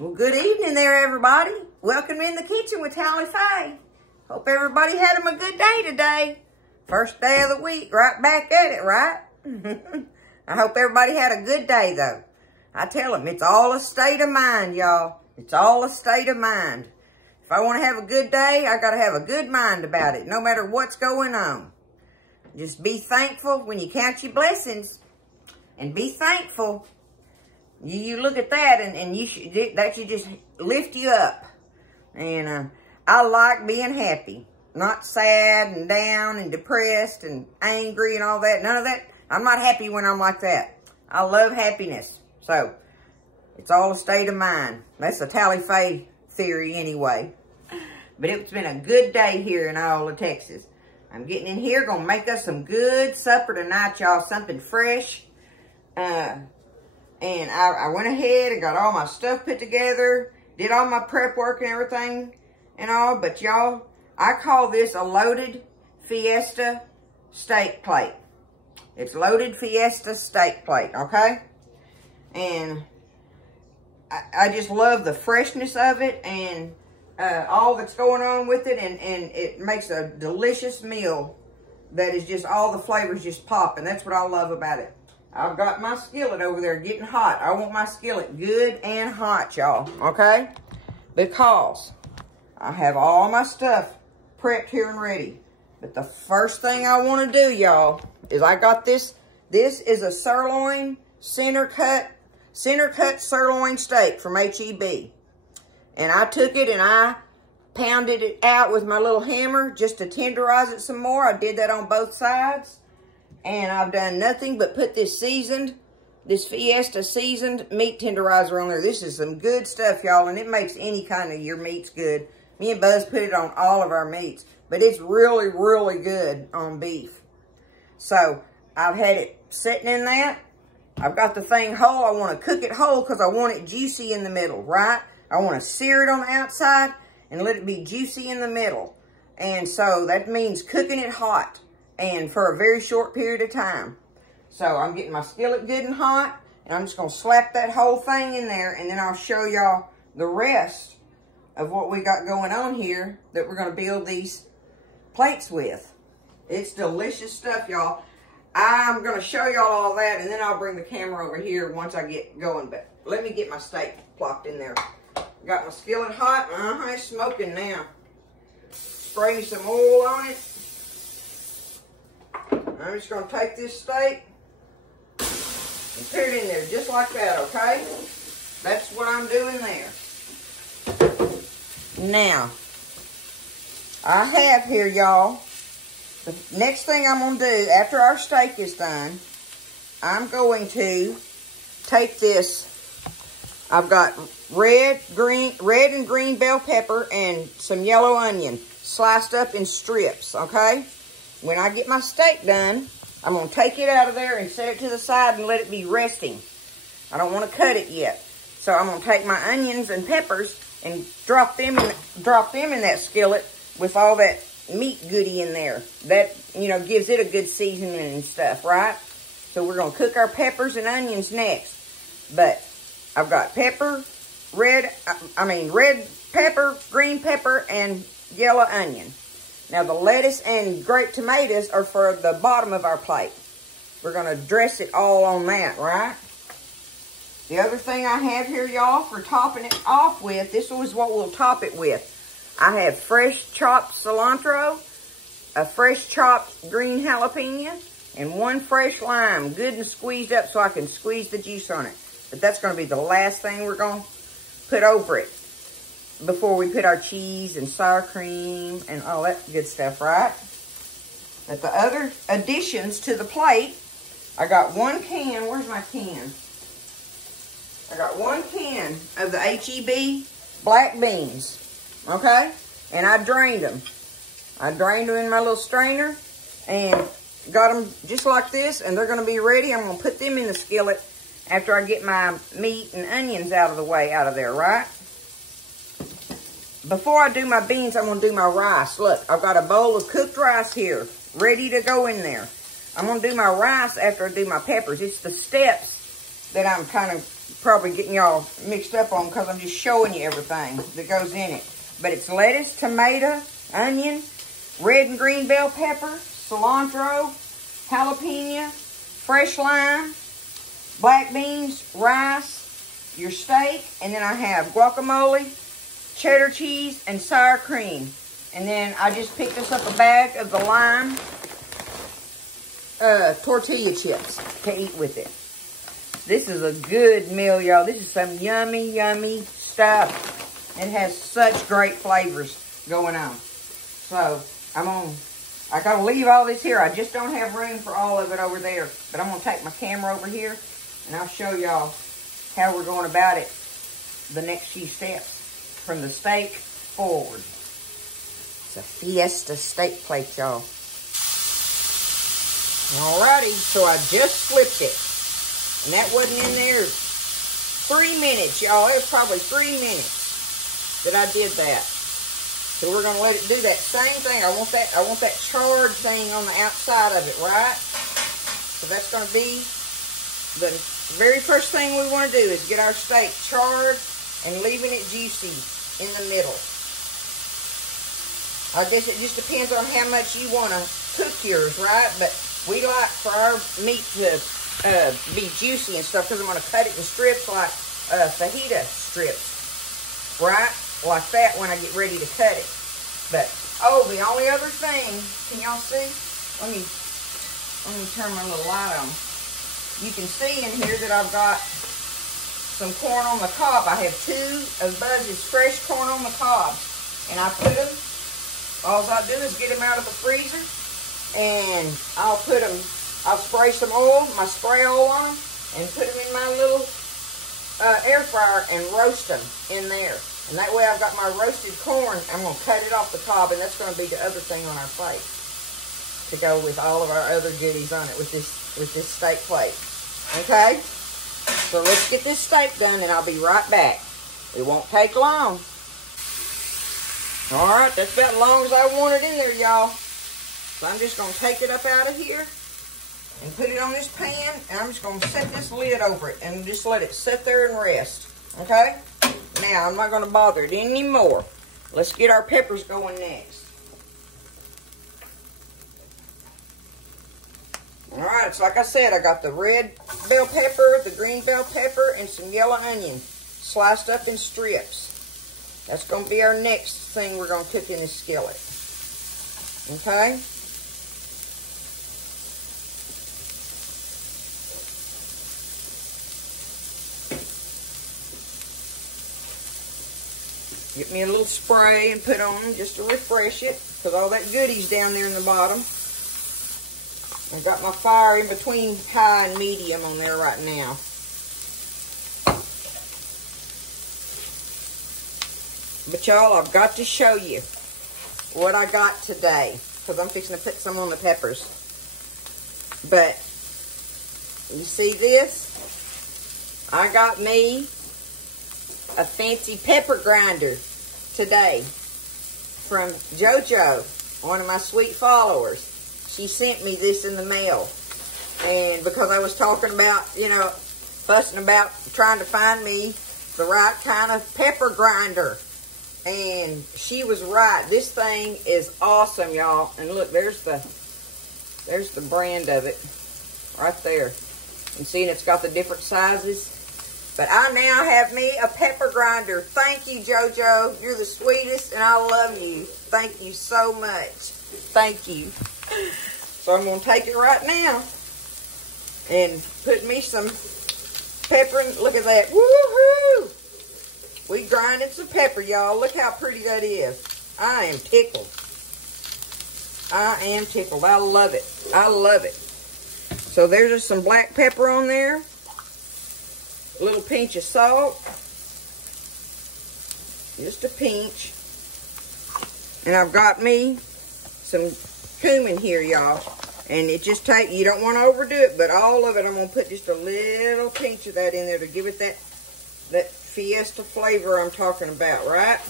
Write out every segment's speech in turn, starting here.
Well, good evening there, everybody. Welcome in the kitchen with Tally Faye. Hope everybody had them a good day today. First day of the week, right back at it, right? I hope everybody had a good day, though. I tell them, it's all a state of mind, y'all. It's all a state of mind. If I want to have a good day, I got to have a good mind about it, no matter what's going on. Just be thankful when you count your blessings. And be thankful. You look at that, and that should just lift you up. And I like being happy. Not sad and down and depressed and angry and all that. None of that. I'm not happy when I'm like that. I love happiness. So, it's all a state of mind. That's a Tally Faye theory anyway. But it's been a good day here in Iola, Texas. I'm getting in here, going to make us some good supper tonight, y'all. Something fresh. And I went ahead and got all my stuff put together. Did all my prep work and everything and all. But y'all, I call this a loaded Fiesta steak plate. It's loaded Fiesta steak plate, okay? And I just love the freshness of it and all that's going on with it. And it makes a delicious meal that is just all the flavors just pop. And that's what I love about it. I've got my skillet over there getting hot. I want my skillet good and hot, y'all, okay? Because I have all my stuff prepped here and ready. But the first thing I want to do, y'all, is I got this. This is a sirloin, center cut sirloin steak from H-E-B. And I took it and I pounded it out with my little hammer just to tenderize it some more. I did that on both sides. And I've done nothing but put this Fiesta seasoned meat tenderizer on there. This is some good stuff, y'all, and it makes any kind of your meats good. Me and Buzz put it on all of our meats, but it's really, really good on beef. So, I've had it sitting in that. I've got the thing whole. I want to cook it whole because I want it juicy in the middle, right? I want to sear it on the outside and let it be juicy in the middle. And so, that means cooking it hot. And for a very short period of time. So I'm getting my skillet good and hot. And I'm just going to slap that whole thing in there. And then I'll show y'all the rest of what we got going on here that we're going to build these plates with. It's delicious stuff, y'all. I'm going to show y'all all that. And then I'll bring the camera over here once I get going. But let me get my steak plopped in there. Got my skillet hot. It's smoking now. Spray me some oil on it. I'm just going to take this steak and put it in there just like that, okay? That's what I'm doing there. Now, I have here, y'all, the next thing I'm going to do after our steak is done, I'm going to take this. I've got red and green bell pepper and some yellow onion sliced up in strips, okay? When I get my steak done, I'm going to take it out of there and set it to the side and let it be resting. I don't want to cut it yet. So I'm going to take my onions and peppers and drop them in that skillet with all that meat goodie in there. That, you know, gives it a good seasoning and stuff, right? So we're going to cook our peppers and onions next. But I've got red pepper, green pepper, and yellow onion. Now, the lettuce and grape tomatoes are for the bottom of our plate. We're going to dress it all on that, right? The other thing I have here, y'all, for topping it off with, this is what we'll top it with. I have fresh chopped cilantro, a fresh chopped green jalapeno, and one fresh lime, good and squeezed up so I can squeeze the juice on it. But that's going to be the last thing we're going to put over it before we put our cheese and sour cream and all that good stuff, right? But the other additions to the plate, I got one can. Where's my can? I got one can of the H-E-B black beans, okay? And I drained them. I drained them in my little strainer and got them just like this, and they're going to be ready. I'm going to put them in the skillet after I get my meat and onions out of the way out of there, right? Before I do my beans, I'm going to do my rice. Look, I've got a bowl of cooked rice here, ready to go in there. I'm going to do my rice after I do my peppers. It's the steps that I'm kind of probably getting y'all mixed up on because I'm just showing you everything that goes in it. But it's lettuce, tomato, onion, red and green bell pepper, cilantro, jalapeno, fresh lime, black beans, rice, your steak, and then I have guacamole, cheddar cheese, and sour cream. And then I just picked us up a bag of the lime tortilla chips to eat with it. This is a good meal, y'all. This is some yummy, yummy stuff. It has such great flavors going on. So, I gotta leave all this here. I just don't have room for all of it over there. But I'm gonna take my camera over here and I'll show y'all how we're going about it the next few steps from the steak forward. It's a Fiesta steak plate, y'all. Alrighty, so I just flipped it. And that wasn't in there 3 minutes, y'all. It was probably 3 minutes that I did that. So we're gonna let it do that same thing. I want that charred thing on the outside of it, right? So that's gonna be the very first thing we want to do is get our steak charred and leaving it juicy in the middle. I guess it just depends on how much you want to cook yours, right? But we like for our meat to be juicy and stuff because I'm going to cut it in strips like fajita strips, right? Like that when I get ready to cut it. But, oh, the only other thing, can y'all see? Let me turn my little light on. You can see in here that I've got some corn on the cob. I have 2 of Buzz's fresh corn on the cob. And I put them, all I do is get them out of the freezer. And I'll spray some oil, my spray oil on them. And put them in my little air fryer and roast them in there. And that way I've got my roasted corn. I'm going to cut it off the cob. And that's going to be the other thing on our plate. To go with all of our other goodies on it with this steak plate. Okay? So let's get this steak done and I'll be right back. It won't take long. Alright, that's about as long as I want it in there, y'all. So I'm just going to take it up out of here and put it on this pan. And I'm just going to set this lid over it and just let it sit there and rest. Okay? Now, I'm not going to bother it anymore. Let's get our peppers going next. Alright, so like I said, I got the red bell pepper, the green bell pepper, and some yellow onion sliced up in strips. That's going to be our next thing we're going to cook in this skillet. Okay? Get me a little spray and put on just to refresh it, because all that goodie's down there in the bottom. I've got my fire in between high and medium on there right now. But y'all, I've got to show you what I got today, because I'm fixing to put some on the peppers. But, you see this? I got me a fancy pepper grinder today from JoJo, one of my sweet followers. She sent me this in the mail. And because I was talking about, you know, fussing about trying to find me the right kind of pepper grinder. And she was right. This thing is awesome, y'all. And look, there's the brand of it right there. And see, it's got the different sizes. But I now have me a pepper grinder. Thank you, JoJo. You're the sweetest, and I love you. Thank you so much. Thank you. So I'm going to take it right now and put me some pepper in. Look at that. Woo-hoo! We grinded some pepper, y'all. Look how pretty that is. I am tickled. I am tickled. I love it. I love it. So there's just some black pepper on there. A little pinch of salt. Just a pinch. And I've got me some cumin here, y'all. And it just take, you don't want to overdo it, but all of it, I'm going to put just a little pinch of that in there to give it that Fiesta flavor I'm talking about, right?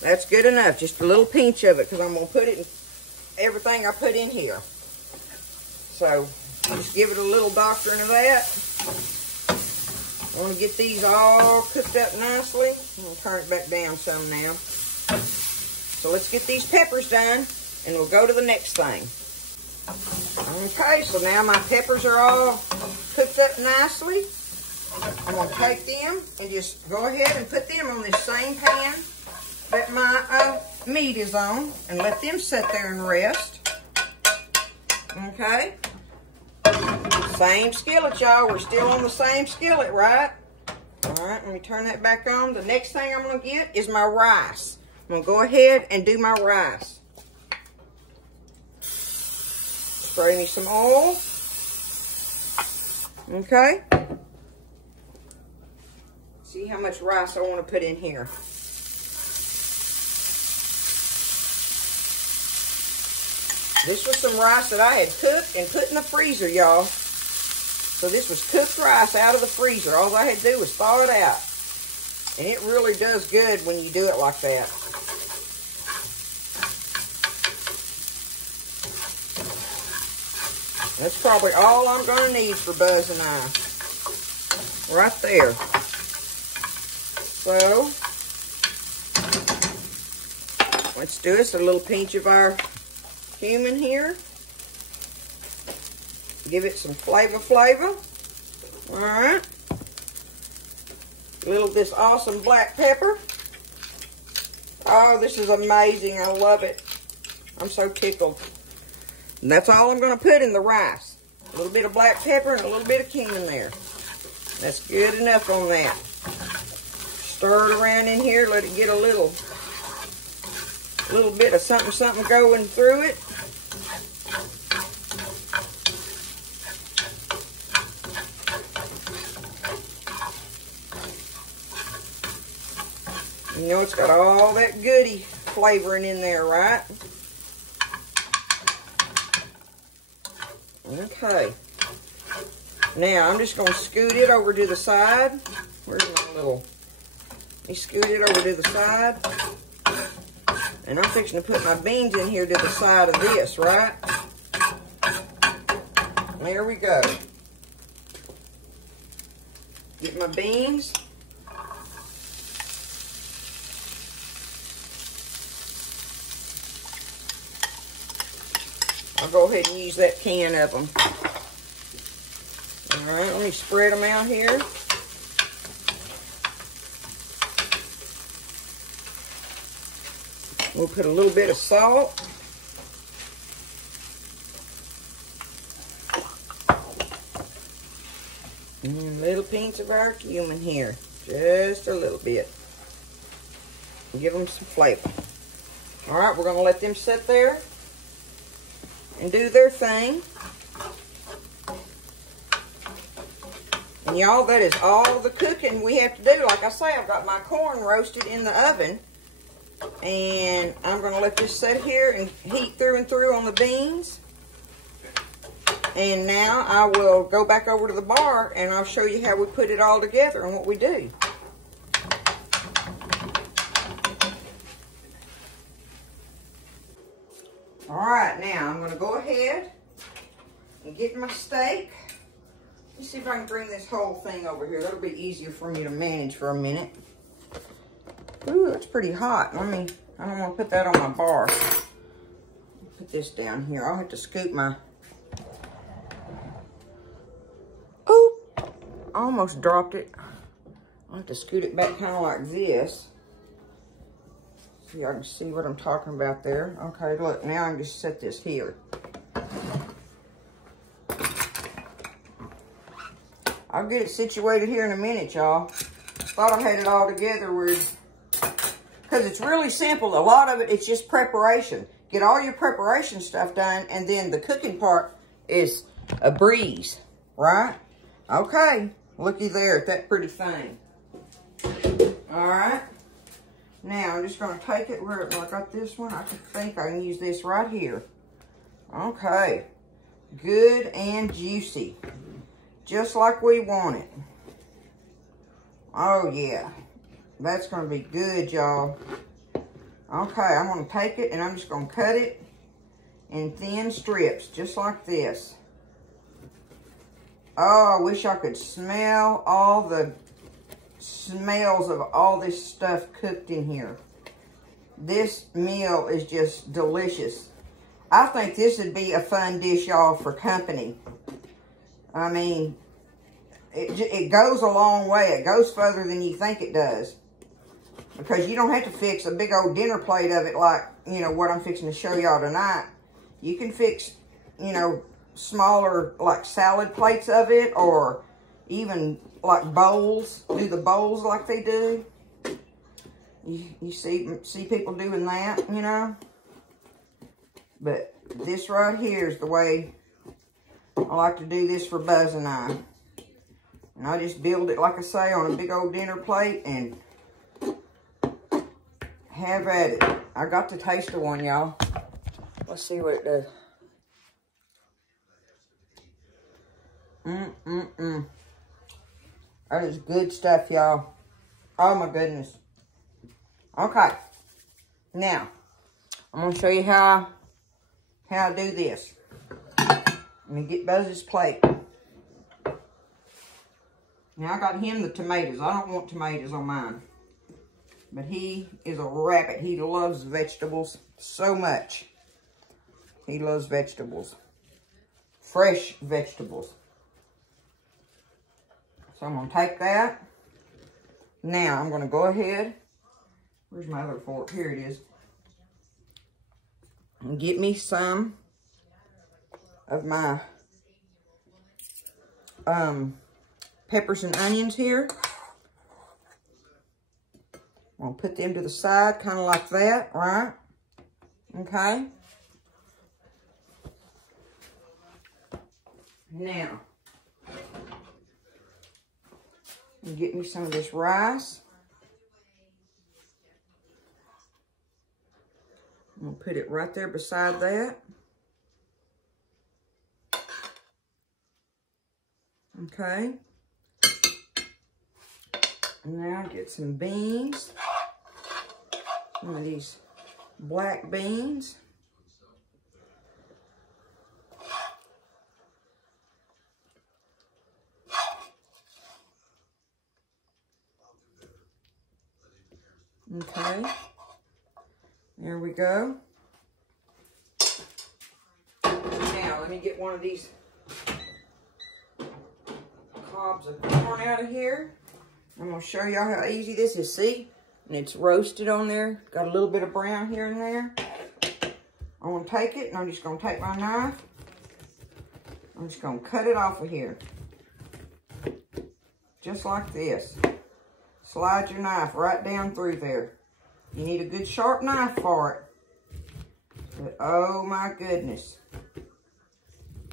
That's good enough. Just a little pinch of it, because I'm going to put it in everything I put in here. So, just give it a little doctoring of that. I want to get these all cooked up nicely. I'm going to turn it back down some now. So let's get these peppers done, and we'll go to the next thing. Okay, so now my peppers are all cooked up nicely. I'm going to take them and just go ahead and put them on this same pan that my meat is on, and let them sit there and rest. Okay? Same skillet, y'all. We're still on the same skillet, right? Alright, let me turn that back on. The next thing I'm going to get is my rice. I'm going to go ahead and do my rice. Spray me some oil. Okay. See how much rice I want to put in here. This was some rice that I had cooked and put in the freezer, y'all. So this was cooked rice out of the freezer. All I had to do was thaw it out. And it really does good when you do it like that. That's probably all I'm going to need for Buzz and I. Right there. So, let's do this. A little pinch of our cumin here. Give it some flavor. Alright. A little of this awesome black pepper. Oh, this is amazing. I love it. I'm so tickled. And that's all I'm going to put in the rice. A little bit of black pepper and a little bit of cumin there. That's good enough on that. Stir it around in here. Let it get a little bit of something going through it. You know it's got all that goody flavoring in there, right? Okay. Now, I'm just going to scoot it over to the side. Where's my little... Let me scoot it over to the side. And I'm fixing to put my beans in here to the side of this, right? There we go. Get my beans. I'll go ahead and use that can of them. Alright, let me spread them out here. We'll put a little bit of salt. And a little pinch of our cumin here. Just a little bit. Give them some flavor. Alright, we're going to let them sit there and do their thing. And y'all, that is all the cooking we have to do. Like I say, I've got my corn roasted in the oven. And I'm going to let this sit here and heat through and through on the beans. And now I will go back over to the bar and I'll show you how we put it all together and what we do. Alright, now I'm going to go ahead and get my steak. Let's see if I can bring this whole thing over here. That'll be easier for me to manage for a minute. Ooh, it's pretty hot. I don't want to put that on my bar. Put this down here. I'll have to scoop my... Oh, I almost dropped it. I'll have to scoot it back kind of like this. So y'all can see what I'm talking about there. Okay, look, now I can just set this here. I'll get it situated here in a minute, y'all. Thought I had it all together because it's really simple. A lot of it, it's just preparation. Get all your preparation stuff done, and then the cooking part is a breeze, right? Okay, looky there at that pretty thing. All right. Now, I'm just going to take it where I got this one. I think I can use this right here. Okay. Good and juicy. Just like we want it. Oh, yeah. That's going to be good, y'all. Okay, I'm going to take it and I'm just going to cut it in thin strips, just like this. Oh, I wish I could smell all the smells of all this stuff cooked in here. This meal is just delicious. I think this would be a fun dish, y'all, for company. I mean, it goes a long way. It goes further than you think it does. Because you don't have to fix a big old dinner plate of it like, you know, what I'm fixing to show y'all tonight. You can fix, you know, smaller, like, salad plates of it, or even, like, bowls. Do the bowls like they do. You see people doing that, you know. But this right here is the way I like to do this for Buzz and I. And I just build it, like I say, on a big old dinner plate and have at it. I got the taster one, y'all. Let's see what it does. That is good stuff, y'all. Oh my goodness. Okay. Now, I'm going to show you how I do this. Let me get Buzz's plate. Now, I got him the tomatoes. I don't want tomatoes on mine. But he is a rabbit. He loves vegetables so much. He loves vegetables. Fresh vegetables. So I'm going to take that. Now I'm going to go ahead. Where's my other fork? Here it is. And get me some of my peppers and onions here. I'm going to put them to the side, kind of like that, right? Okay. Now, get me some of this rice. I'm going to put it right there beside that. Okay. Now get some beans. Some of these black beans. Okay. There we go. Now let me get one of these cobs of corn out of here. I'm going to show y'all how easy this is. See? And it's roasted on there. Got a little bit of brown here and there. I'm going to take it, and I'm just going to take my knife. I'm just going to cut it off of here. Just like this. Slide your knife right down through there. You need a good sharp knife for it. But oh my goodness.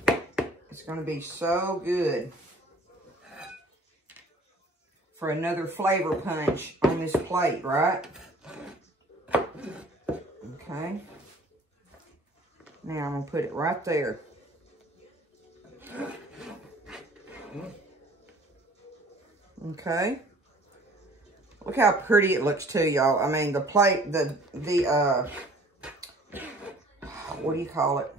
It's going to be so good. For another flavor punch on this plate, right? Okay. Now I'm going to put it right there. Okay. Look how pretty it looks too, y'all. I mean, the plate, what do you call it?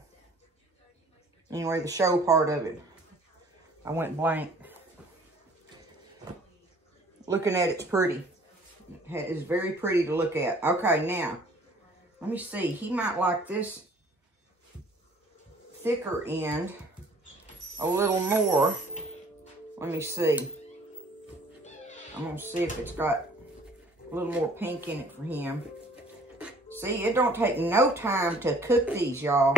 Anyway, the show part of it. I went blank. Looking at it's pretty. It's very pretty to look at. Okay, now, let me see. He might like this thicker end a little more. Let me see. I'm going to see if it's got a little more pink in it for him. See, it don't take no time to cook these, y'all.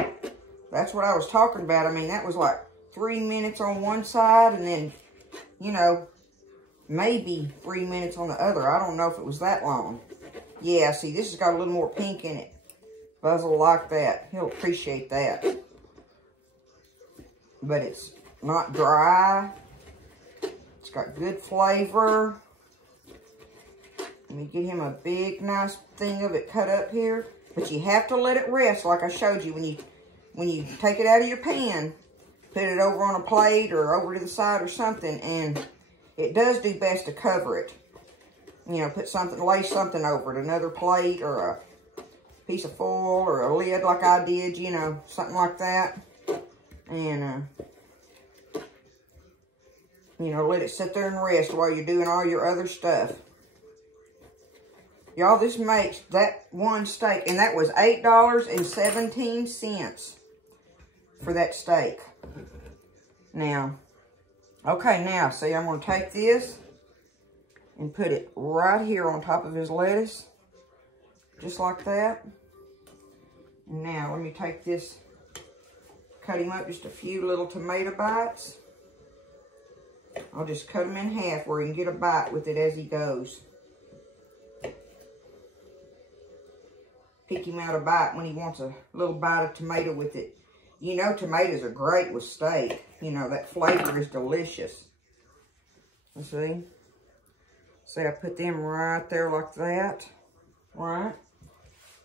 That's what I was talking about. I mean, that was like 3 minutes on one side and then, you know, maybe 3 minutes on the other. I don't know if it was that long. Yeah, see, this has got a little more pink in it. Buzz will like that. He'll appreciate that. But it's not dry. It's got good flavor. Let me get him a big, nice thing of it cut up here. But you have to let it rest, like I showed you. When you take it out of your pan, put it over on a plate or over to the side or something, and it does do best to cover it. You know, put something, lay something over it, another plate or a piece of foil or a lid like I did, you know, something like that. And You know, let it sit there and rest while you're doing all your other stuff. Y'all, this makes that one steak, and that was $8.17 for that steak. Now, okay, now, see, I'm going to take this and put it right here on top of his lettuce, just like that. And now, let me take this, cut him up just a few little tomato bites. I'll just cut him in half where he can get a bite with it as he goes. Pick him out a bite when he wants a little bite of tomato with it. You know tomatoes are great with steak. You know, that flavor is delicious. Let's see. See, I put them right there like that. Right?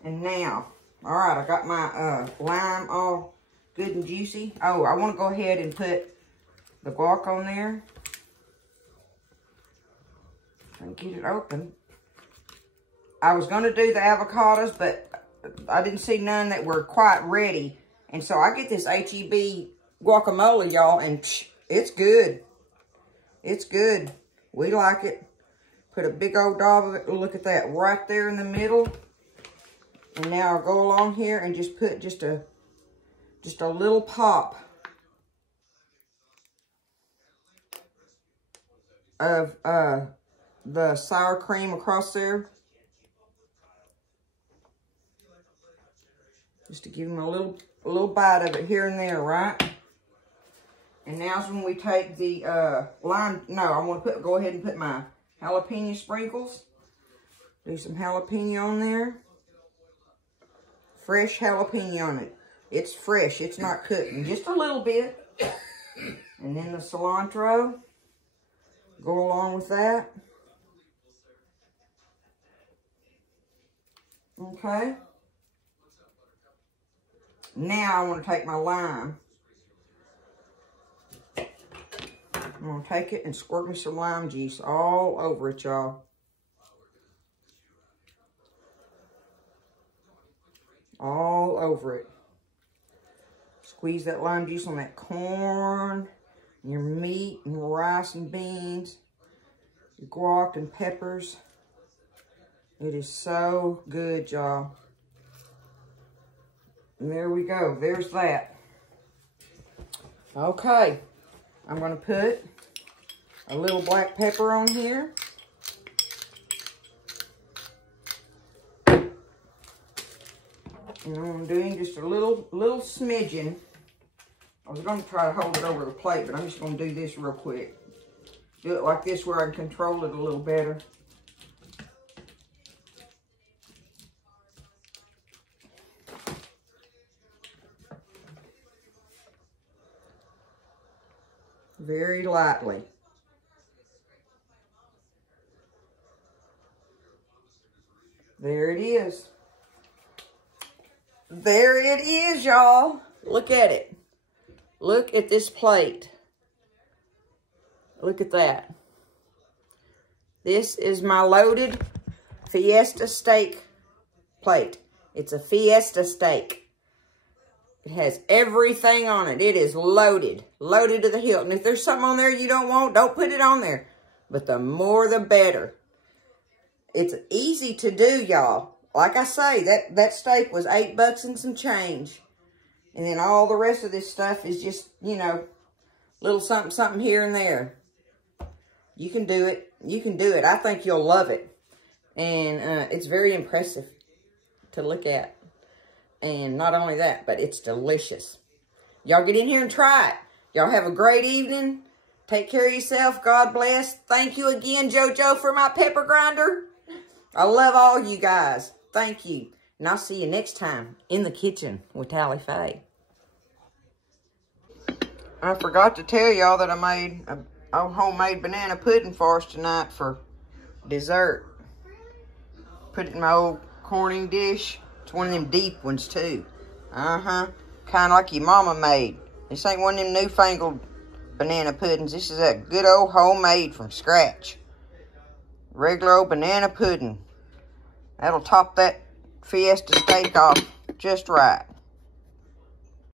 And now, all right, I got my lime all good and juicy. Oh, I want to go ahead and put the guac on there. And get it open. I was going to do the avocados, but I didn't see none that were quite ready. And so I get this H-E-B guacamole, y'all, and it's good. It's good. We like it. Put a big old dob of it. Look at that, right there in the middle. And now I'll go along here and just put just a little pop of the sour cream across there. Just to give him a little bite of it here and there, right? And now's when we take the lime. No, I'm going to go ahead and put my jalapeno sprinkles. Do some jalapeno on there. Fresh jalapeno on it. It's fresh. It's not cooking. Just a little bit. And then the cilantro. Go along with that. Okay. Now I want to take my lime. I'm going to take it and squirt me some lime juice all over it, y'all. All over it. Squeeze that lime juice on that corn, your meat and rice and beans, your guac and peppers. It is so good, y'all. And there we go. There's that. Okay. I'm going to put a little black pepper on here. And I'm doing just a little smidgen. I was going to try to hold it over the plate, but I'm just going to do this real quick. Do it like this where I can control it a little better. Very lightly. There it is. There it is, y'all. Look at it. Look at this plate. Look at that. This is my loaded Fiesta steak plate. It's a Fiesta steak. It has everything on it. It is loaded. Loaded to the hilt. And if there's something on there you don't want, don't put it on there. But the more the better. It's easy to do, y'all. Like I say, that steak was $8 and some change. And then all the rest of this stuff is just, you know, little something here and there. You can do it. You can do it. I think you'll love it. And it's very impressive to look at. And not only that, but it's delicious. Y'all get in here and try it. Y'all have a great evening. Take care of yourself. God bless. Thank you again, JoJo, for my pepper grinder. I love all you guys. Thank you. And I'll see you next time in the kitchen with Tally Faye. I forgot to tell y'all that I made a homemade banana pudding for us tonight for dessert. Put it in my old corning dish. It's one of them deep ones, too. Kind of like your mama made. This ain't one of them newfangled banana puddings. This is a good old homemade from scratch. Regular old banana pudding. That'll top that Fiesta steak off just right.